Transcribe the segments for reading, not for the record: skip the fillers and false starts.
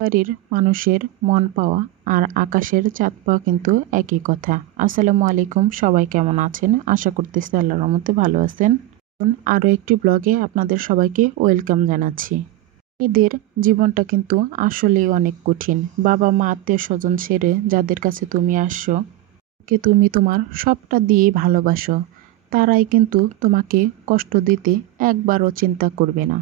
বাড়ির মানুষের মন পাওয়া আর আকাশের চাঁদ পাওয়া কিন্তু একই কথা। আসসালামু আলাইকুম, সবাই কেমন আছেন? আশা করতেছি আল্লাহর রহমতে ভালো আছেন। আরও একটি ব্লগে আপনাদের সবাইকে ওয়েলকাম জানাচ্ছি। এদের জীবনটা কিন্তু আসলেই অনেক কঠিন। বাবা মা আত্মীয় স্বজন ছেড়ে যাদের কাছে তুমি আসছো, তুমি তোমার সবটা দিয়ে ভালোবাসো, তারাই কিন্তু তোমাকে কষ্ট দিতে একবারও চিন্তা করবে না।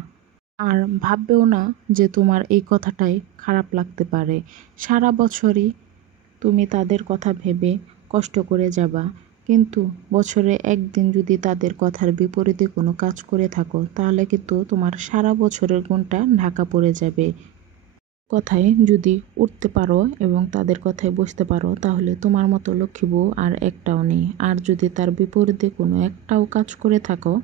আর ভাববেও না যে তোমার এই কথাটাই খারাপ লাগতে পারে। সারা বছরই তুমি তাদের কথা ভেবে কষ্ট করে যাবা, কিন্তু বছরে একদিন যদি তাদের কথার বিপরীতে কোনো কাজ করে থাকো, তাহলে কিন্তু তোমার সারা বছরের গুণটা ঢাকা পড়ে যাবে। কথায় যদি উঠতে পারো এবং তাদের কথায় বসতে পারো, তাহলে তোমার মতো লক্ষ্মী বউ আর একটাও নেই। আর যদি তার বিপরীতে কোনো একটাও কাজ করে থাকো,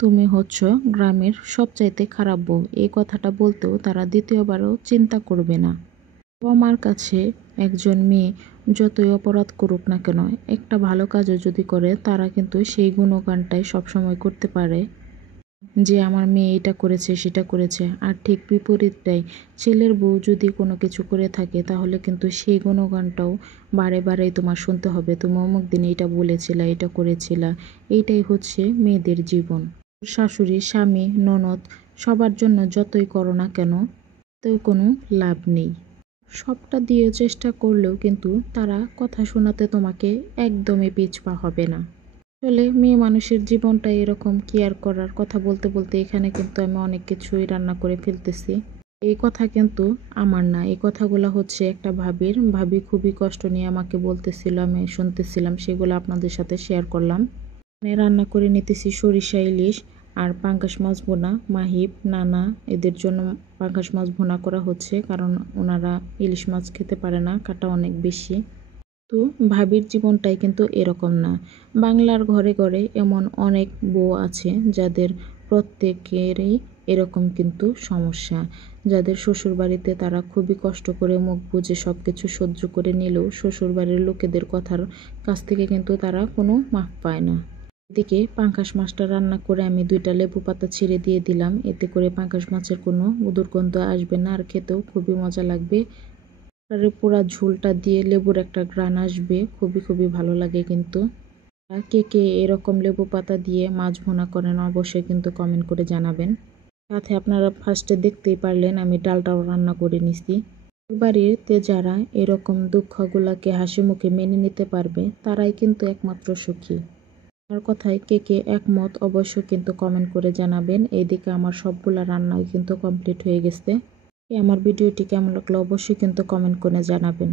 তুমি হচ্ছ গ্রামের সবচাইতে খারাপ বউ। এই কথাটা বলতেও তারা দ্বিতীয়বারও চিন্তা করবে না। বাবা মার কাছে একজন মেয়ে যতই অপরাধ করুক না কেন, একটা ভালো কাজও যদি করে, তারা কিন্তু সেই গুণগানটাই সবসময় করতে পারে যে আমার মেয়ে এটা করেছে সেটা করেছে। আর ঠিক বিপরীতটাই, ছেলের বউ যদি কোনো কিছু করে থাকে, তাহলে কিন্তু সেই গুণগানটাও বারে বারেই তোমার শুনতে হবে। তুমি অমুক দিন এটা বলেছিলা, এটা করেছিলা। এইটাই হচ্ছে মেয়েদের জীবন। শাশুড়ি, স্বামী, ননদ সবার জন্য যতই করো না কেন, তাতেও কোনো লাভ নেই। সবটা দিয়ে চেষ্টা করলেও কিন্তু তারা কথা শোনাতে তোমাকে একদমই পিছপা হবে না। আসলে মেয়ে মানুষের জীবনটা এরকম, কি আর করার। কথা বলতে বলতে এখানে কিন্তু আমি অনেক কিছুই রান্না করে ফেলতেছি। এই কথা কিন্তু আমার না, এই কথাগুলো হচ্ছে একটা ভাবি খুবই কষ্ট নিয়ে আমাকে বলতেছিল, আমি শুনতেছিলাম, সেগুলো আপনাদের সাথে শেয়ার করলাম। রান্না করে নিতেছি সরিষা ইলিশ আর পাঙ্গাস মাছ ভুনা। মাহিব, নানা এদের জন্য পাঙ্গাস মাছ ভুনা করা হচ্ছে, কারণ ওনারা ইলিশ মাছ খেতে পারে না, কাটা অনেক বেশি। তো ভাবির জীবনটাই কিন্তু এরকম না। বাংলার ঘরে ঘরে এমন অনেক বউ আছে যাদের প্রত্যেকেরই এরকম কিন্তু সমস্যা। যাদের শ্বশুরবাড়িতে তারা খুবই কষ্ট করে মুখ বুজে সব কিছু সহ্য করে নিলেও শ্বশুরবাড়ির লোকেদের কথার কাছ থেকে কিন্তু তারা কোনো মাফ পায় না। এদিকে পাঙ্গাস মাছটা রান্না করে আমি 2টা লেবু পাতা ছিঁড়ে দিয়ে দিলাম। এতে করে পাঙ্গাস মাছের কোনো দুর্গন্ধ আসবে না, আর খেতেও খুবই মজা লাগবে। আর পুরা ঝোলটা দিয়ে লেবুর একটা ঘ্রাণ আসবে, খুবই ভালো লাগে কিন্তু। কে কে এরকম লেবু পাতা দিয়ে মাছ ভুনা করেন অবশ্যই কিন্তু কমেন্ট করে জানাবেন। সাথে আপনারা ফার্স্টে দেখতেই পারলেন আমি ডালটাও রান্না করে নিছি। বাড়িতে যারা এরকম দুঃখগুলাকে হাসি মুখে মেনে নিতে পারবে, তারাই কিন্তু একমাত্র সুখী। আমার কথায় কে কে একমত অবশ্যই কিন্তু কমেন্ট করে জানাবেন। এইদিকে আমার সবগুলা রান্নাই কিন্তু কমপ্লিট হয়ে গেছে। আমার ভিডিওটি কেমন লাগলো অবশ্যই কিন্তু কমেন্ট করে জানাবেন।